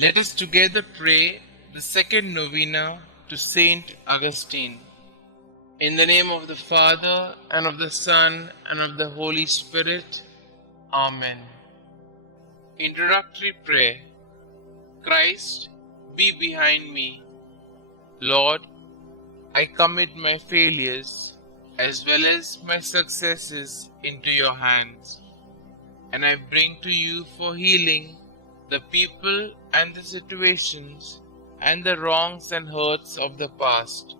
Let us together pray the second novena to St Augustine. In the name of the Father, and of the Son, and of the Holy Spirit. Amen. Introductory Prayer. Christ, be behind me. Lord, I commit my failures as well as my successes into your hands, and I bring to you for healing the people and the situations and the wrongs and hurts of the past.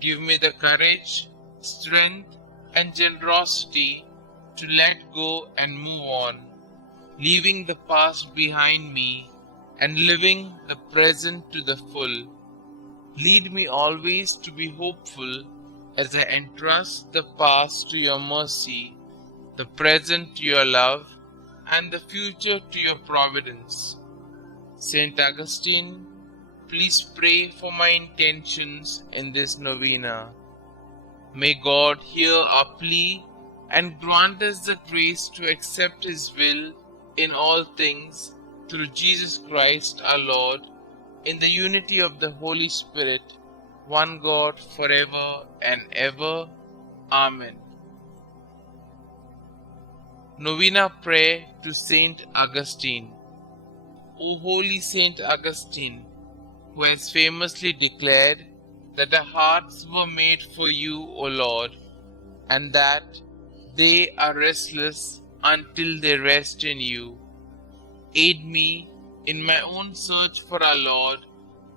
Give me the courage, strength, and generosity to let go and move on, leaving the past behind me and living the present to the full. Lead me always to be hopeful as I entrust the past to your mercy, the present to your love, and the future to your providence. St. Augustine, please pray for my intentions in this novena. May God hear our plea and grant us the grace to accept His will in all things through Jesus Christ our Lord, in the unity of the Holy Spirit, one God forever and ever. Amen. Novena Prayer to St Augustine. O holy St Augustine, who has famously declared that our hearts were made for you, O Lord, and that they are restless until they rest in you. Aid me in my own search for our Lord,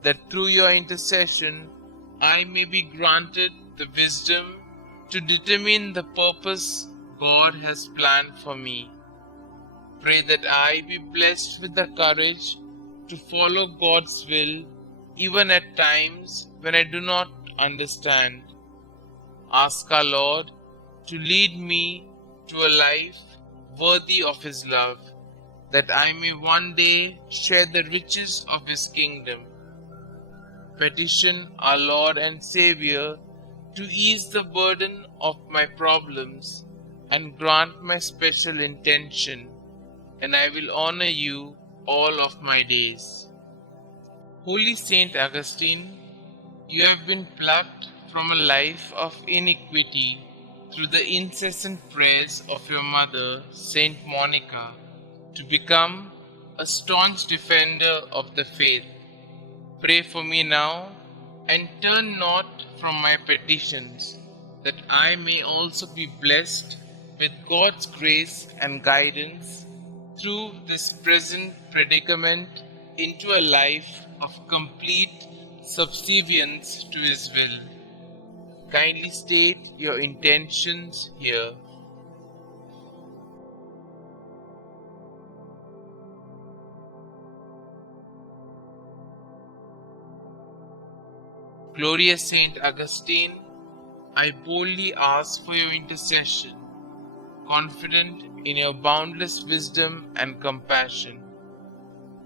that through your intercession I may be granted the wisdom to determine the purpose God has planned for me. Pray that I be blessed with the courage to follow God's will, even at times when I do not understand. Ask our Lord to lead me to a life worthy of His love, that I may one day share the riches of His kingdom. Petition our Lord and Xavier to ease the burden of my problems and grant my special intention, and I will honor you all of my days. Holy St Augustine, you have been plucked from a life of iniquity through the incessant prayers of your mother, Saint Monica, to become a staunch defender of the faith. Pray for me now, and turn not from my petitions, that I may also be blessed with God's grace and guidance through this present predicament into a life of complete subservience to His will. Kindly state your intentions here. Glorious Saint Augustine, I boldly ask for your intercession, confident in your boundless wisdom and compassion.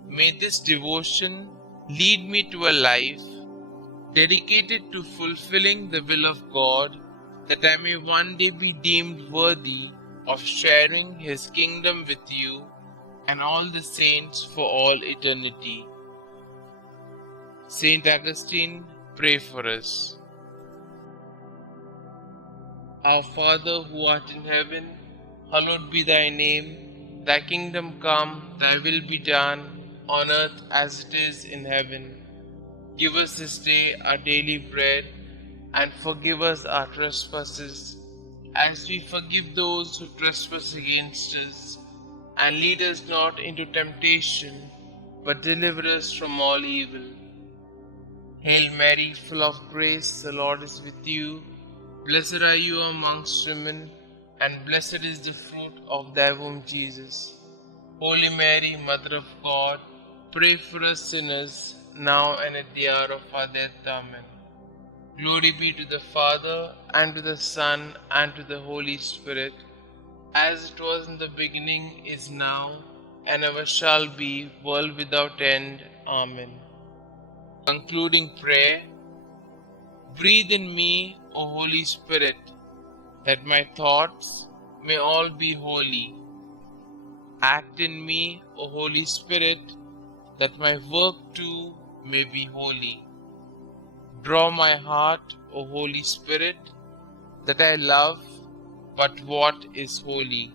May this devotion lead me to a life dedicated to fulfilling the will of God, that I may one day be deemed worthy of sharing His kingdom with you and all the saints for all eternity. Saint Augustine, pray for us. Our Father, who art in heaven, hallowed be thy name. Thy kingdom come, thy will be done, on earth as it is in heaven. Give us this day our daily bread, and forgive us our trespasses, as we forgive those who trespass against us. And lead us not into temptation, but deliver us from all evil. Hail Mary, full of grace, the Lord is with you. Blessed are you amongst women, and blessed is the fruit of thy womb, Jesus. Holy Mary, Mother of God, pray for us sinners, now and at the hour of our death. Amen. Glory be to the Father, and to the Son, and to the Holy Spirit, as it was in the beginning, is now, and ever shall be, world without end. Amen. Concluding prayer. Breathe in me, O Holy Spirit, that my thoughts may all be holy. Act in me, O Holy Spirit, that my work too may be holy. Draw my heart, O Holy Spirit, that I love but what is holy.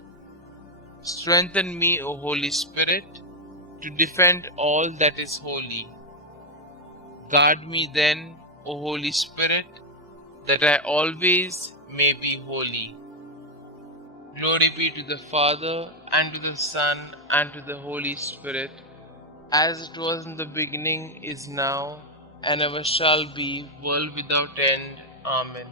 Strengthen me, O Holy Spirit, to defend all that is holy. Guard me then, O Holy Spirit, that I always may be holy. Glory be to the Father, and to the Son, and to the Holy Spirit, as it was in the beginning, is now, and ever shall be, world without end. Amen.